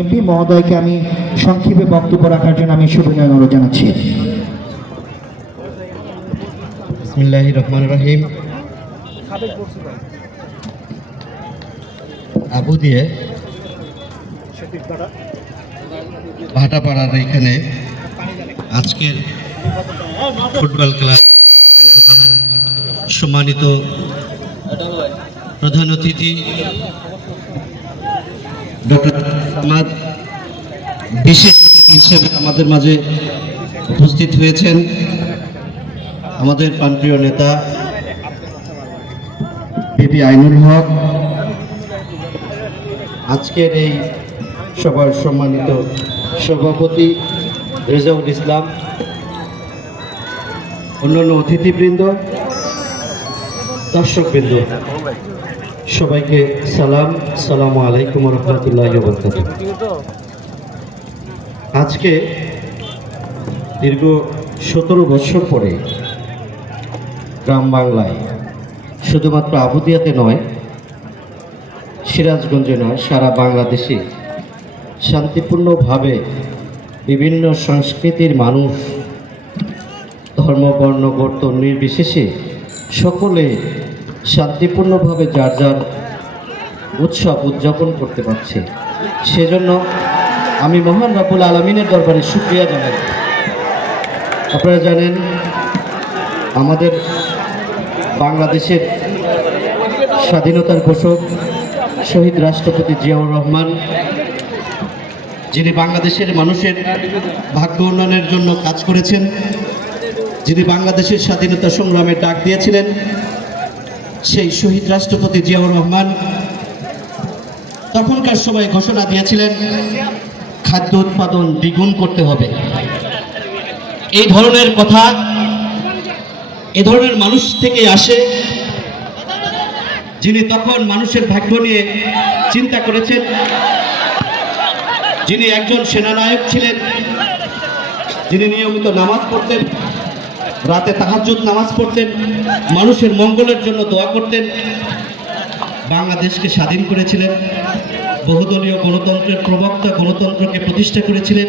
MP মহোদয়কে আমি সংক্ষেপে বক্তব্য রাখার জন্য আমি শুভেচ্ছা অনুরোধ জানাচ্ছি। বিসমিল্লাহির রহমানির রহিম। আবু দিয়ে ভাটাপাড়ার এখানে আজকের ফুটবল ক্লাব সম্মানিত প্রধান অতিথি ডক্টর আহমদ বিশেষ অতিথি হিসেবে আমাদের মাঝে উপস্থিত হয়েছেন আমাদের প্রাণপ্রিয় নেতা বিপি আইনুল হক, আজকের এই সভার সম্মানিত সভাপতি রেজাউল ইসলাম, অন্যান্য অতিথিবৃন্দ, দর্শকবৃন্দ, সবাইকে সালাম। আসসালামু আলাইকুম রহমতুল্লাহি ওয়া বারাকাতুহু। আজকে দীর্ঘ 17 বছর পরে গ্রাম বাংলায়, শুধুমাত্র আবুদিয়াতে নয়, সিরাজগঞ্জে নয়, সারা বাংলাদেশে শান্তিপূর্ণভাবে বিভিন্ন সংস্কৃতির মানুষ, ধর্ম বর্ণ গোত্র নির্বিশেষে সকলে শান্তিপূর্ণভাবে যার যার উৎসব উদযাপন করতে পারছে। সেজন্য আমি মহান রব্বুল আলামিনের দরবারে শুকরিয়া জানাই। আপনারা জানেন, আমাদের বাংলাদেশের স্বাধীনতার ঘোষক শহীদ রাষ্ট্রপতি জিয়াউর রহমান, যিনি বাংলাদেশের মানুষের ভাগ্য উন্নয়নের জন্য কাজ করেছেন, যিনি বাংলাদেশের স্বাধীনতা সংগ্রামের ডাক দিয়েছিলেন, সেই শহীদ রাষ্ট্রপতি জিয়াউর রহমান তখনকার সময় ঘোষণা দিয়েছিলেন খাদ্য উৎপাদন দ্বিগুণ করতে হবে। এই ধরনের কথা এ ধরনের মানুষ থেকে আসে, যিনি তখন মানুষের ভাগ্য নিয়ে চিন্তা করেছেন, যিনি একজন সেনানায়ক ছিলেন, যিনি নিয়মিত নামাজ পড়তেন, রাতে তাহাজ্জুদ নামাজ পড়তেন, মানুষের মঙ্গলের জন্য দোয়া করতেন, বাংলাদেশকে স্বাধীন করেছিলেন, বহুদলীয় গণতন্ত্রের প্রবক্তা, গণতন্ত্রকে প্রতিষ্ঠা করেছিলেন,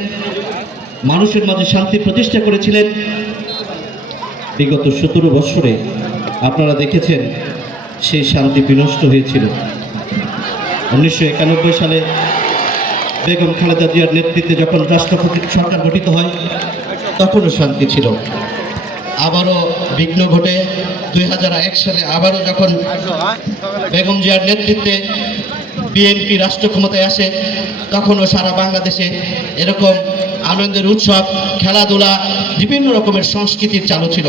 মানুষের মাঝে শান্তি প্রতিষ্ঠা করেছিলেন। বিগত 17 বছরে আপনারা দেখেছেন সেই শান্তি বিনষ্ট হয়েছিল। 1991 সালে বেগম খালেদা জিয়ার নেতৃত্বে যখন রাষ্ট্রপতি সরকার গঠিত হয়, তখনও শান্তি ছিল। আবারও বিঘ্ন ঘটে 2001 সালে আবারও যখন বেগম জিয়ার নেতৃত্বে বিএনপি রাষ্ট্র ক্ষমতায় আসে, তখনও সারা বাংলাদেশে এরকম আনন্দের উৎসব, খেলাধুলা, বিভিন্ন রকমের সংস্কৃতির চালু ছিল।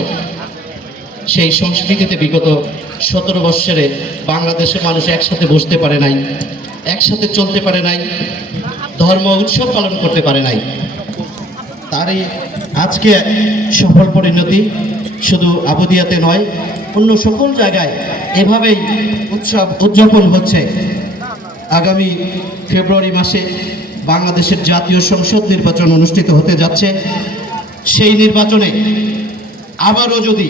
সেই সংস্কৃতিতে বিগত 17 বৎসরে বাংলাদেশের মানুষ একসাথে বসতে পারে নাই, একসাথে চলতে পারে নাই, ধর্ম উৎসব পালন করতে পারে নাই। তারই আজকে সফল পরিণতি শুধু আবুদিয়াতে নয়, অন্য সকল জায়গায় এভাবেই উৎসব উদযাপন হচ্ছে। আগামী ফেব্রুয়ারি মাসে বাংলাদেশের জাতীয় সংসদ নির্বাচন অনুষ্ঠিত হতে যাচ্ছে। সেই নির্বাচনে আবারও যদি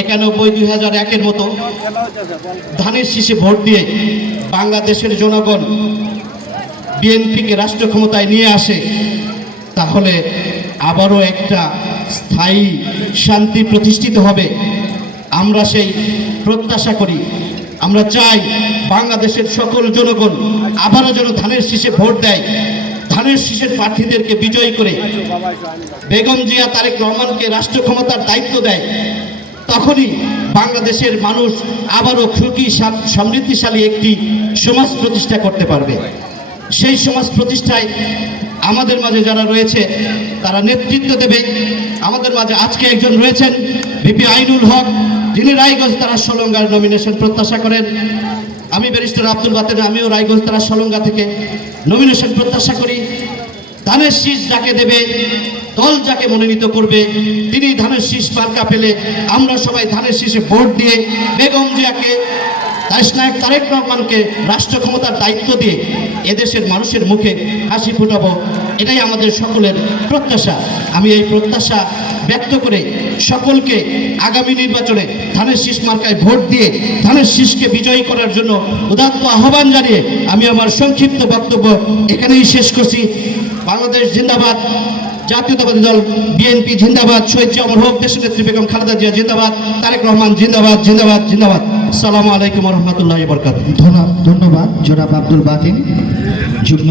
91-2001-এর মতো ধানের শীষে ভোট দিয়ে বাংলাদেশের জনগণ বিএনপিকে রাষ্ট্র ক্ষমতায় নিয়ে আসে, তাহলে আবারও একটা স্থায়ী শান্তি প্রতিষ্ঠিত হবে। আমরা সেই প্রত্যাশা করি। আমরা চাই বাংলাদেশের সকল জনগণ আবারও যেন ধানের শীষে ভোট দেয়, ধানের শীষের প্রার্থীদেরকে বিজয়ী করে বেগম জিয়া তারেক রহমানকে রাষ্ট্র ক্ষমতার দায়িত্ব দেয়। তখনই বাংলাদেশের মানুষ আবারও সুখী সমৃদ্ধিশালী একটি সমাজ প্রতিষ্ঠা করতে পারবে। সেই সমাজ প্রতিষ্ঠায় আমাদের মাঝে যারা রয়েছে তারা নেতৃত্ব দেবে। আমাদের মাঝে আজকে একজন রয়েছেন বিপি আইনুল হক, যিনি রায়গঞ্জ তারা সলঙ্গার নমিনেশন প্রত্যাশা করেন। আমি ব্যারিস্টার আব্দুল বাতেন, আমিও রায়গঞ্জ তারা সলঙ্গা থেকে নমিনেশন প্রত্যাশা করি। ধানের শীষ যাকে দেবে, দল যাকে মনোনীত করবে, তিনি ধানের শীষ মার্কা পেলে আমরা সবাই ধানের শীষে ভোট দিয়ে বেগম জিয়াকে, দেশনায়ক তারেক রহমানকে রাষ্ট্র ক্ষমতার দায়িত্ব দিয়ে এদেশের মানুষের মুখে হাসি ফুটাবো। এটাই আমাদের সকলের প্রত্যাশা। আমি এই প্রত্যাশা ব্যক্ত করে সকলকে আগামী নির্বাচনে ধানের শীষ মার্কায় ভোট দিয়ে ধানের শীষকে বিজয়ী করার জন্য উদাত্ত আহ্বান জানিয়ে আমি আমার সংক্ষিপ্ত বক্তব্য এখানেই শেষ করছি। বাংলাদেশ জিন্দাবাদ, জাতীয়তাবাদী দল বিএনপি জিন্দাবাদ, শহীদ অমর হোক, দেশনেত্রী বেগম খালেদা জিয়া জিন্দাবাদ, তারেক রহমান জিন্দাবাদ জিন্দাবাদ জিন্দাবাদ। আসসালামু আলাইকুম রহমতুল্লাহ বরকাত। ধন্যবাদ জনাব আব্দুল বাতিন, যুগ্ম